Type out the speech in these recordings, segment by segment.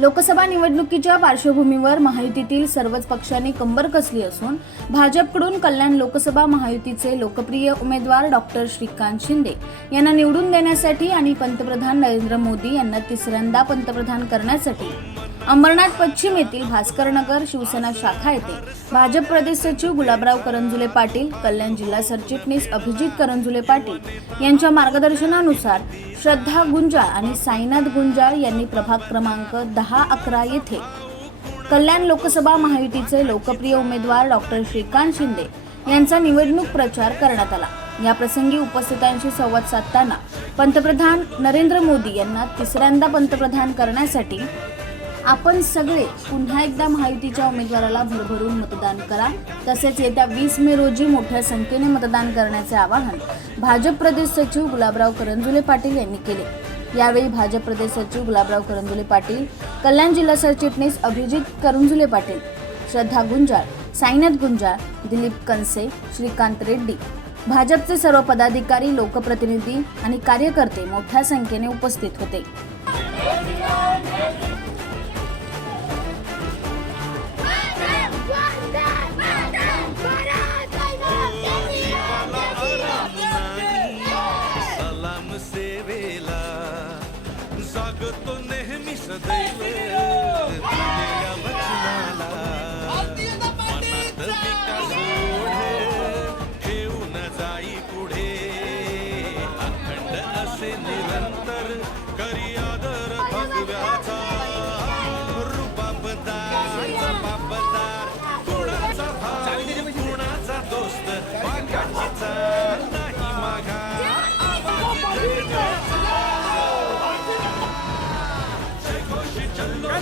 लोकसभा निवडणुकीच्या पार्श्वभूमीवर महायुतीतील सर्वच पक्षांनी कंबर कसली असून भाजपकडून कल्याण लोकसभा महायुतीचे लोकप्रिय उमेदवार डॉक्टर श्रीकांत शिंदे यांना निवडून देण्यासाठी आणि पंतप्रधान नरेंद्र मोदी यांना तिसऱ्यांदा पंतप्रधान करण्यासाठी अंबरनाथ पश्चिम येथील भास्करनगर शिवसेना शाखा येथे भाजप प्रदेश सचिव गुलाबराव करंजुले पाटील कल्याण जिल्हा सरचिटणीस अभिजित करंजुले पाटील यांच्या मार्गदर्शनानुसार श्रद्धा गुंजाळ आणि साईनाथ गुंजाळ यांनी प्रभाग क्रमांक दहा अकरा येथे कल्याण लोकसभा महायुतीचे लोकप्रिय उमेदवार डॉक्टर श्रीकांत शिंदे यांचा निवडणूक प्रचार करण्यात आला. या प्रसंगी उपस्थितांशी संवाद साधताना पंतप्रधान नरेंद्र मोदी यांना तिसऱ्यांदा पंतप्रधान करण्यासाठी आपण सगळे पुन्हा एकदा महायुतीच्या उमेदवाराला भरभरून मतदान करा. तसेच येत्या वीस मे रोजी मोठ्या संख्येने मतदान करण्याचे आवाहन भाजप प्रदेश सचिव गुलाबराव करंजुले पाटील यांनी केले. यावेळी भाजप प्रदेश सचिव गुलाबराव करंजुले पाटील कल्याण जिल्हा सरचिटणीस अभिजित करंजुले पाटील श्रद्धा गुंजाळ साईनाथ गुंजाळ दिलीप कनसे श्रीकांत रेड्डी. भाजपचे सर्व पदाधिकारी लोकप्रतिनिधी आणि कार्यकर्ते मोठ्या संख्येने उपस्थित होते. सेवेला जागतो नेहमी सदैव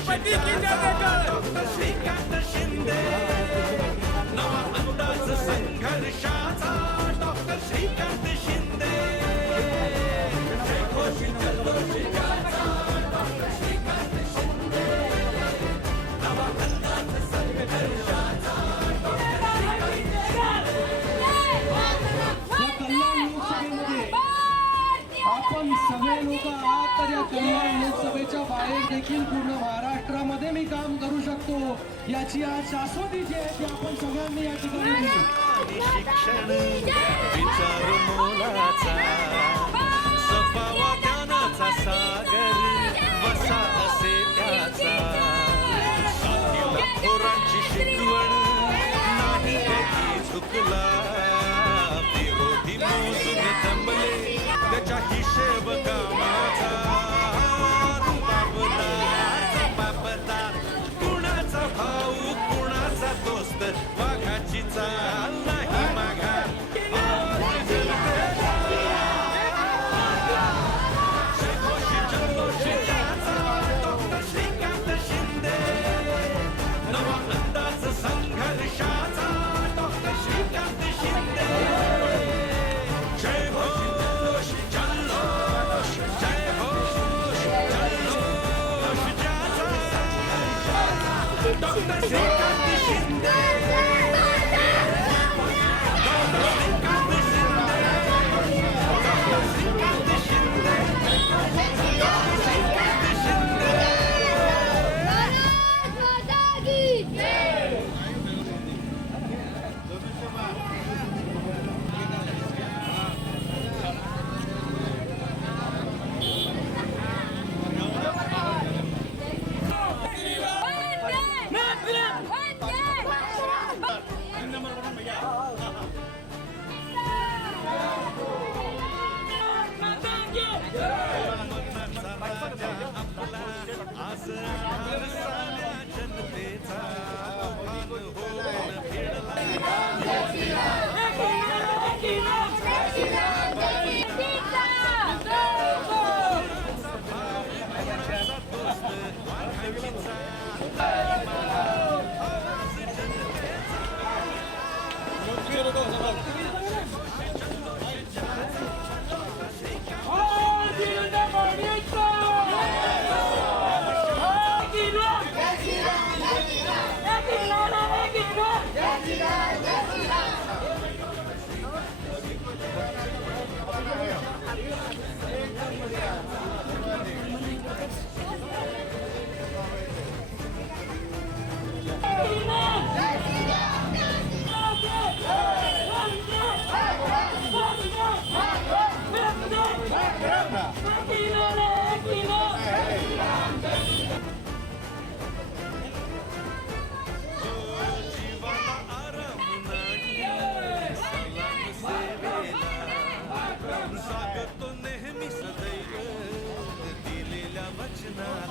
श्रीकांत शिंदे लोकसभेच्या बाहेर देखील पूर्ण महाराष्ट्रामध्ये मी काम करू शकतो याची आज शाश्वती जी आहे ती आपण सगळ्यांनी या ठिकाणी शिक्षण विचार मोलाचा सफावा ज्ञानाचा सागर वसा असे त्याचा. साथीला थोरांची शिकवण नाही कधी चुकला विरोधी मोजून जमले त्याच्या डॉक्टर श्रीकांत जनतेचा Yeah. not